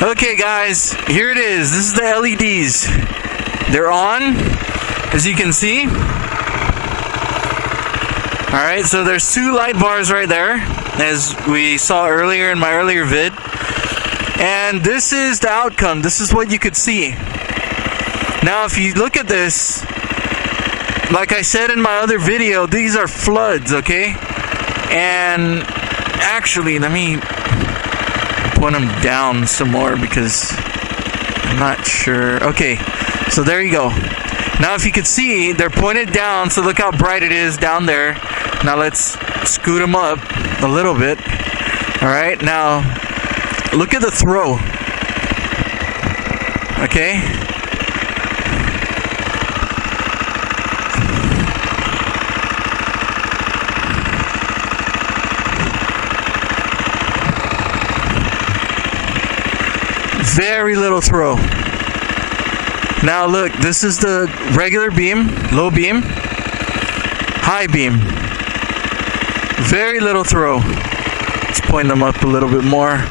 Okay guys, here it is. This is the LEDs. They're on, as you can see. Alright, so there's two light bars right there, as we saw earlier in my earlier vid. And this is the outcome. This is what you could see. Now if you look at this, like I said in my other video, these are floods, okay? And actually, let me point them down some more because I'm not sure. Okay, so there you go. Now if you could see, they're pointed down, so look how bright it is down there. Now let's scoot them up a little bit. Alright, now look at the throw. Okay? Very little throw. Now look, this is the regular beam, low beam, high beam. Very little throw. Let's point them up a little bit more.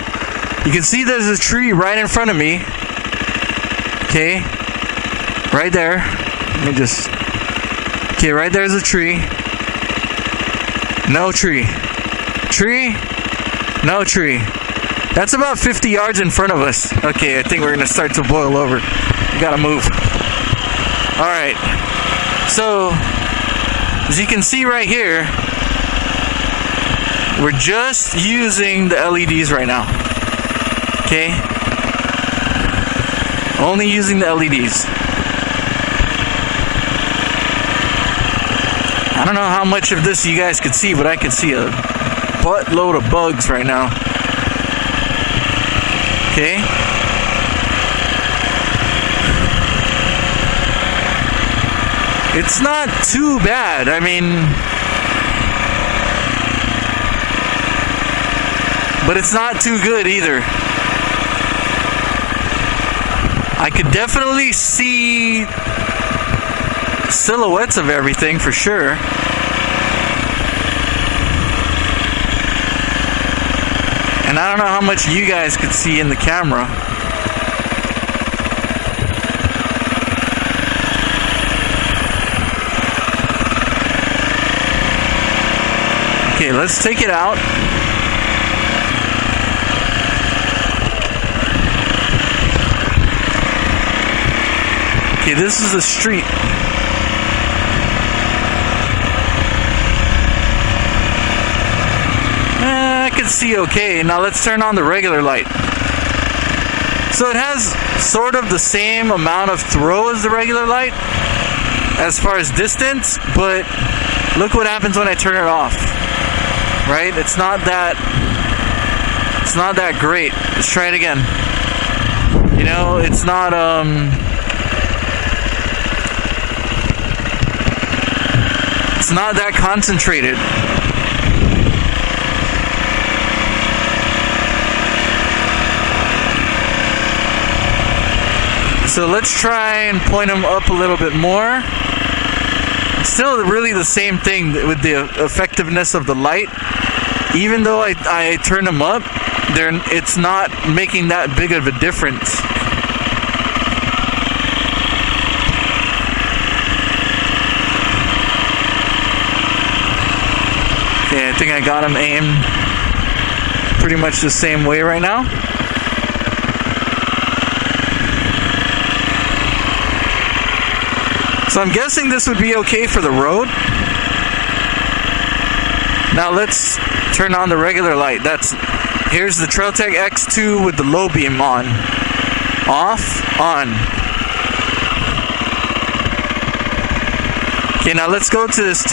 You can see there's a tree right in front of me. Okay, right there. Let me just. Okay, right there's a tree. No tree. Tree. No tree. That's about 50 yards in front of us. Okay, I think we're gonna start to boil over. We gotta move. Alright. So, as you can see right here, we're just using the LEDs right now. Okay? Only using the LEDs. I don't know how much of this you guys could see, but I could see a buttload of bugs right now. Okay. It's not too bad. I mean, but it's not too good either. I could definitely see silhouettes of everything for sure. And I don't know how much you guys could see in the camera. Okay, let's take it out. Okay, this is a street. See okay. Now let's turn on the regular light. So it has sort of the same amount of throw as the regular light as far as distance, but look what happens when I turn it off. Right? It's not that great. Let's try it again. You know, it's not that concentrated. So let's try and point them up a little bit more. Still really the same thing with the effectiveness of the light. Even though I turn them up, it's not making that big of a difference. Okay, I think I got them aimed pretty much the same way right now. So I'm guessing this would be okay for the road. Now let's turn on the regular light. Here's the Trailtech X2 with the low beam on. Off, on. Okay, now let's go to this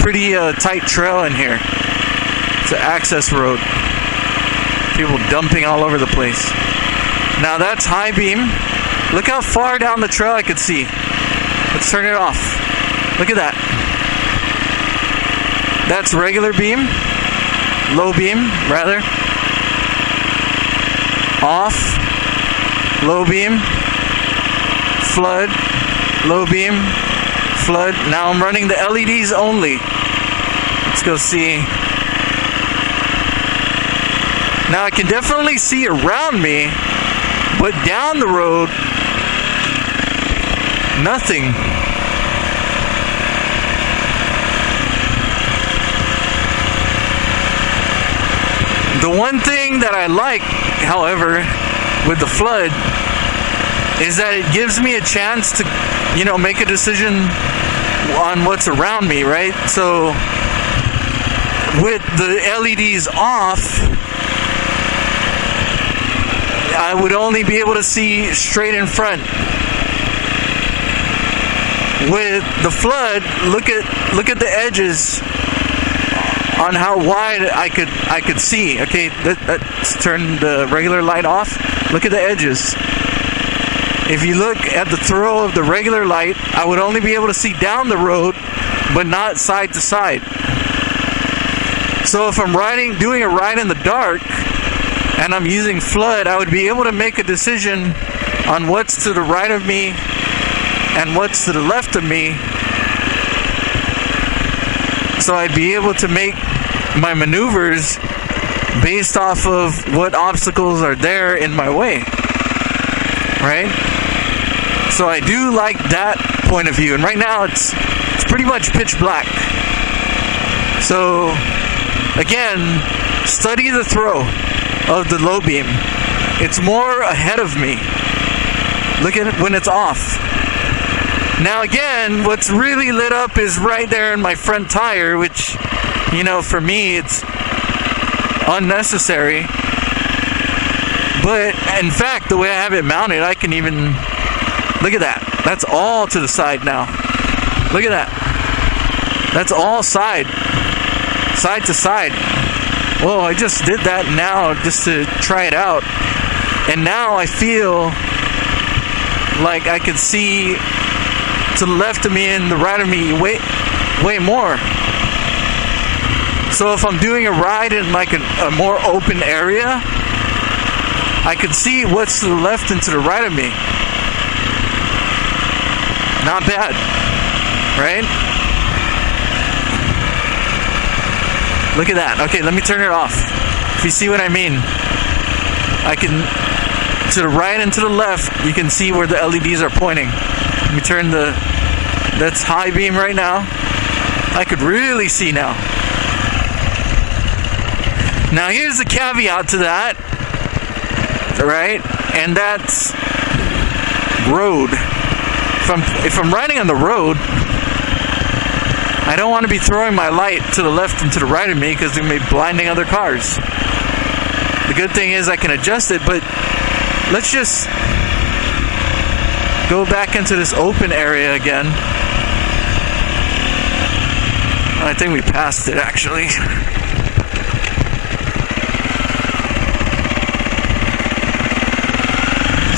pretty tight trail in here. It's an access road. People dumping all over the place. Now that's high beam. Look how far down the trail I could see. Let's turn it off. Look at that. That's regular beam. Low beam, rather. Off. Low beam. Flood. Low beam. Flood. Now I'm running the LEDs only. Let's go see. Now I can definitely see around me, But down the road, nothing. The one thing that I like, however, with the flood is that it gives me a chance to, make a decision on what's around me, right? So with the LEDs off, I would only be able to see straight in front. With the flood, look at the edges on how wide I could see. Okay, let's turn the regular light off. Look at the edges. If you look at the throw of the regular light, I would only be able to see down the road, but not side to side. So if I'm doing a ride in the dark, and I'm using flood, I would be able to make a decision on what's to the right of me and what's to the left of me. So I'd be able to make my maneuvers based off of what obstacles are there in my way, right? So I do like that point of view. And right now it's pretty much pitch black. So again, study the throw of the low beam. It's more ahead of me. Look at it when it's off. Now again, what's really lit up is right there in my front tire, which, for me it's unnecessary. But in fact, the way I have it mounted, I can even, look at that. That's all to the side now. Look at that. That's all side to side. Whoa, I just did that now just to try it out. And now I feel like I could see to the left of me and the right of me way more. So if I'm doing a ride in like a more open area, I could see what's to the left and to the right of me. Not bad, right? Look at that. Okay, let me turn it off. If you see what I mean, I can, to the right and to the left, you can see where the LEDs are pointing. Let me turn that's high beam right now. I could really see now. Now here's the caveat to that, right? And that's road. If I'm riding on the road, I don't want to be throwing my light to the left and to the right of me because they're going to be blinding other cars. The good thing is I can adjust it, but let's just go back into this open area again. I think we passed it actually.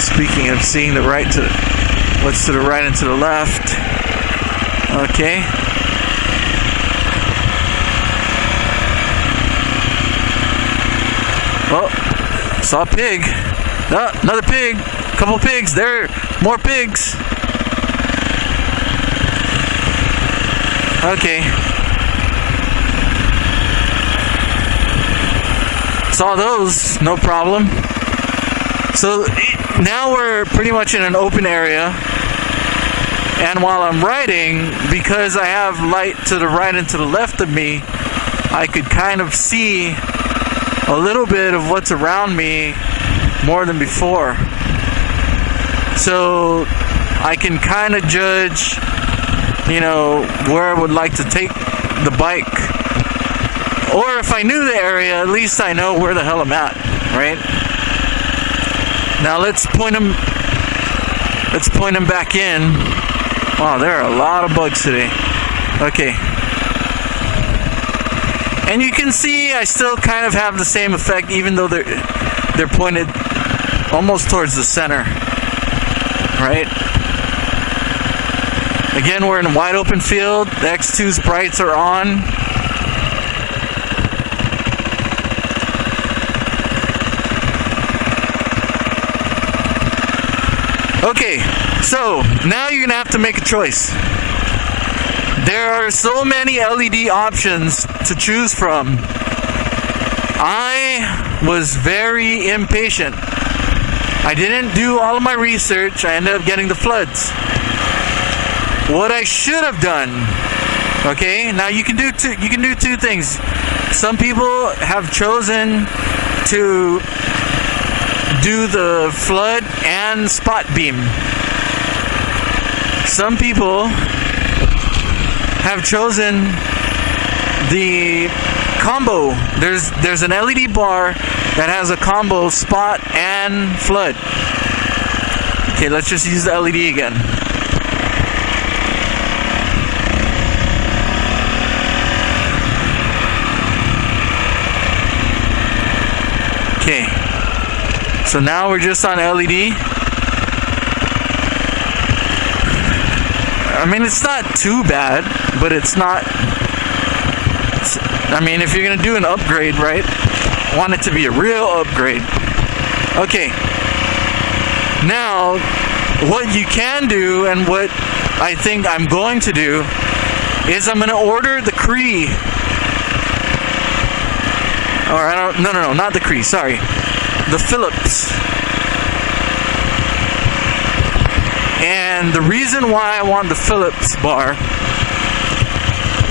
Speaking of seeing what's to the right and to the left. Okay. Oh, saw a pig. Oh, another pig. Couple pigs. There, more pigs. Okay. Saw those, no problem. So now we're pretty much in an open area. And while I'm riding, because I have light to the right and to the left of me, I could kind of see a little bit of what's around me more than before. So I can kind of judge, where I would like to take the bike. Or if I knew the area, at least I know where the hell I'm at, right? Now let's point them back in. Wow, there are a lot of bugs today. Okay. And you can see I still kind of have the same effect, even though they're pointed almost towards the center, right? Again, we're in a wide open field. The X2's brights are on. Okay, so now you're gonna have to make a choice. There are so many LED options to choose from. I was very impatient I didn't do all of my research. I ended up getting the floods. What I should have done, okay? Now you can do two things. Some people have chosen to do the flood and spot beam. Some people have chosen the combo. There's an LED bar that has a combo spot and flood. Okay, let's just use the LED again. Okay, so now we're just on LED. I mean, it's not too bad, but it's not. I mean, if you're gonna do an upgrade, right? Want it to be a real upgrade. Okay. Now, what you can do, and what I think I'm going to do, is I'm gonna order the CREE. Or I don't. No, not the CREE. Sorry, the Phillips. And the reason why I want the Phillips bar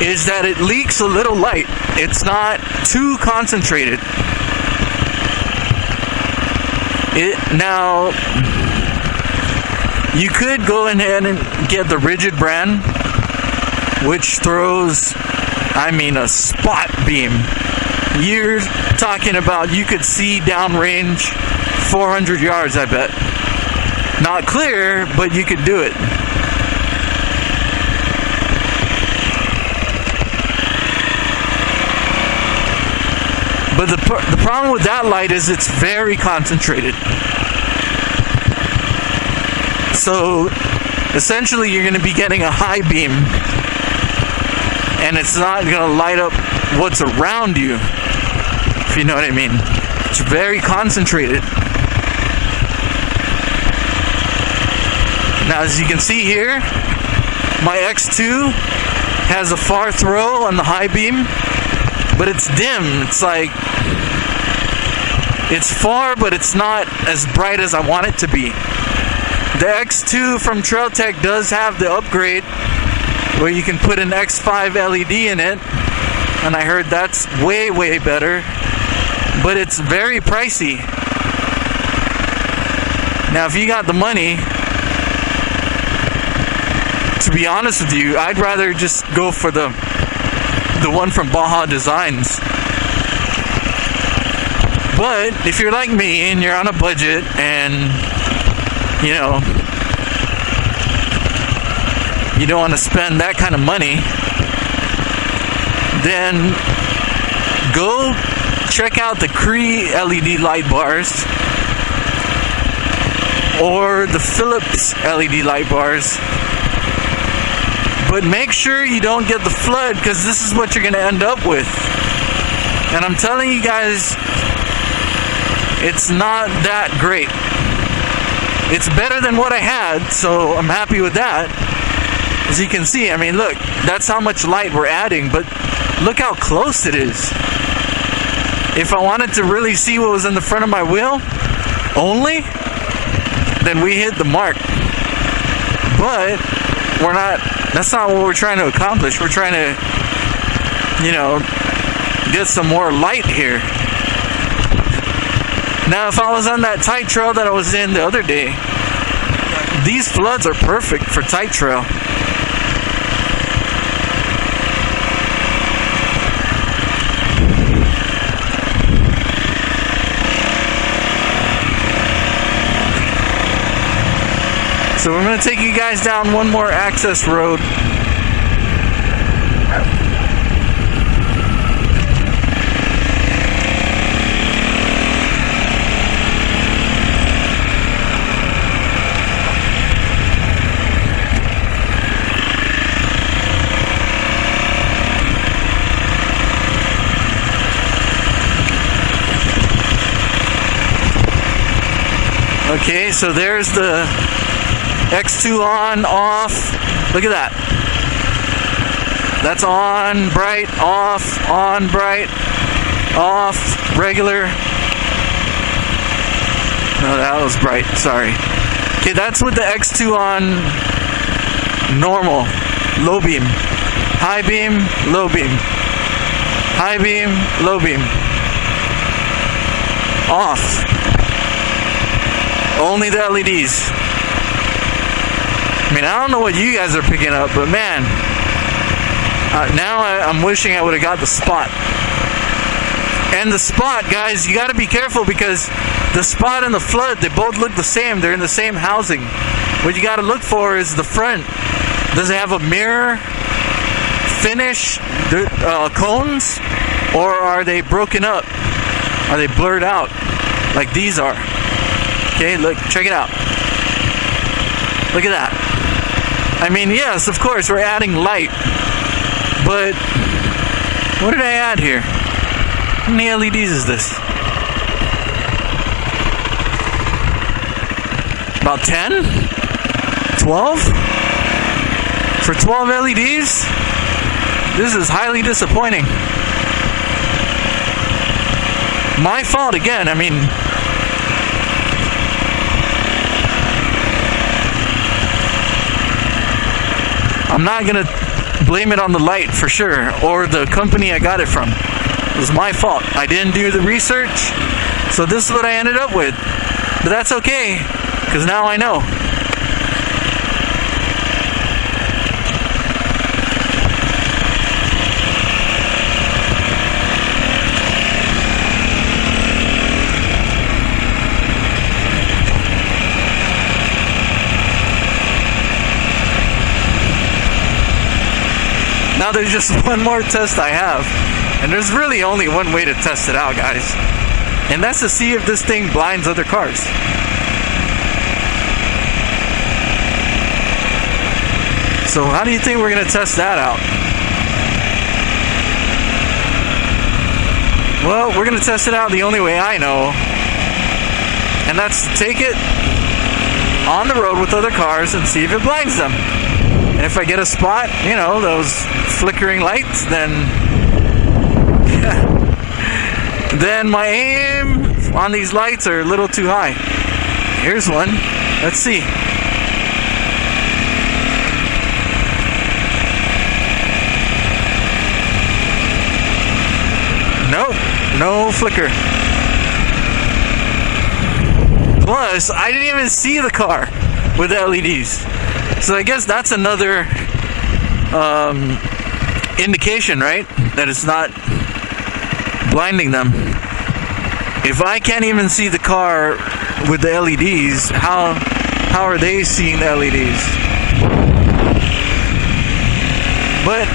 is that it leaks a little light. It's not too concentrated. Now, you could go ahead and get the Rigid brand, which throws, I mean, a spot beam. You're talking about you could see downrange 400 yards, I bet. Not clear, but you could do it. But the problem with that light is it's very concentrated. So essentially you're going to be getting a high beam, and it's not going to light up what's around you, if you know what I mean. It's very concentrated. Now, as you can see here, my X2 has a far throw on the high beam, but it's dim. It's like, it's far, but it's not as bright as I want it to be. The X2 from Trail Tech does have the upgrade where you can put an X5 LED in it, and I heard that's way, way better, but it's very pricey. Now, if you got the money, to be honest with you, I'd rather just go for the one from Baja Designs. But if you're like me and you're on a budget and, you know, you don't want to spend that kind of money, then go check out the CREE LED light bars or the Phillips LED light bars. But make sure you don't get the flood, because this is what you're going to end up with. And I'm telling you guys, it's not that great. It's better than what I had, so I'm happy with that. As you can see, I mean, look, that's how much light we're adding, but look how close it is. If I wanted to really see what was in the front of my wheel only, then we hit the mark. But we're not. That's not what we're trying to accomplish. We're trying to, you know, get some more light here. Now, if I was on that tight trail that I was in the other day, these floods are perfect for tight trail. So we're going to take you guys down one more access road. Okay, so there's the X2 on, off. Look at that. That's on, bright, off, on, bright, off, regular. No, that was bright. Sorry. Okay, that's with the X2 on normal. Low beam. High beam, low beam. High beam, low beam. Off. Only the LEDs. I mean, I don't know what you guys are picking up, but man, now I'm wishing I would have got the spot. And the spot, guys, you got to be careful because the spot and the flood, they both look the same. They're in the same housing. What you got to look for is the front. Does it have a mirror finish, cones, or are they broken up? Are they blurred out like these are? Okay, look, check it out. Look at that. I mean, yes, of course, we're adding light, but what did I add here? How many LEDs is this? About 10? 12? For 12 LEDs? This is highly disappointing. My fault again, I mean, I'm not gonna blame it on the light for sure, or the company I got it from. It was my fault. I didn't do the research, so this is what I ended up with. But that's okay, because now I know. Now there's just one more test I have, and there's really only one way to test it out, guys, and that's to see if this thing blinds other cars. So how do you think we're gonna test that out? Well, we're gonna test it out the only way I know, and that's to take it on the road with other cars and see if it blinds them. And if I get a spot, you know, those flickering lights, then then my aim on these lights are a little too high. Here's one. Let's see. Nope, no flicker. Plus, I didn't even see the car with the LEDs. So I guess that's another indication, right? That it's not blinding them. If I can't even see the car with the LEDs, how are they seeing the LEDs? But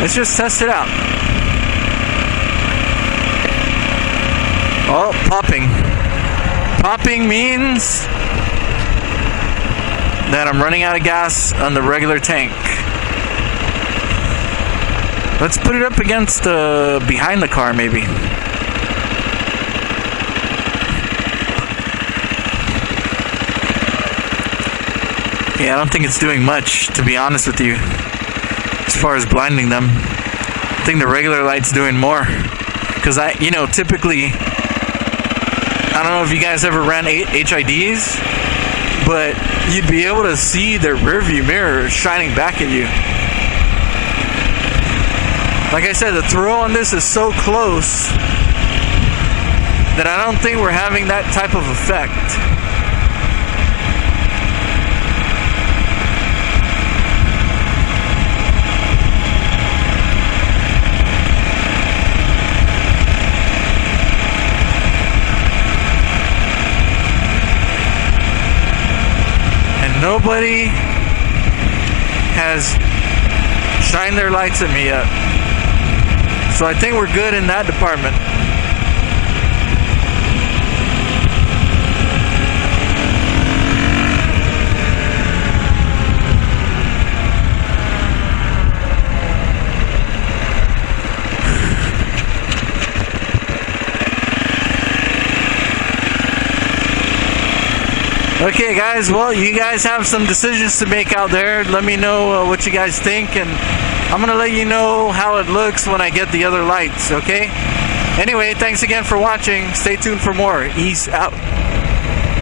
let's just test it out. Oh, popping. Popping means that I'm running out of gas on the regular tank. Let's put it up against behind the car, maybe. Yeah, I don't think it's doing much, to be honest with you, as far as blinding them. I think the regular light's doing more. Because typically, I don't know if you guys ever ran HIDs, but you'd be able to see their rearview mirror shining back at you. Like I said, the throw on this is so close that I don't think we're having that type of effect. Nobody has shined their lights at me yet. So I think we're good in that department. Okay guys, well, you guys have some decisions to make out there. Let me know what you guys think, and I'm gonna let you know how it looks when I get the other lights, okay? Anyway, thanks again for watching. Stay tuned for more. Ease out.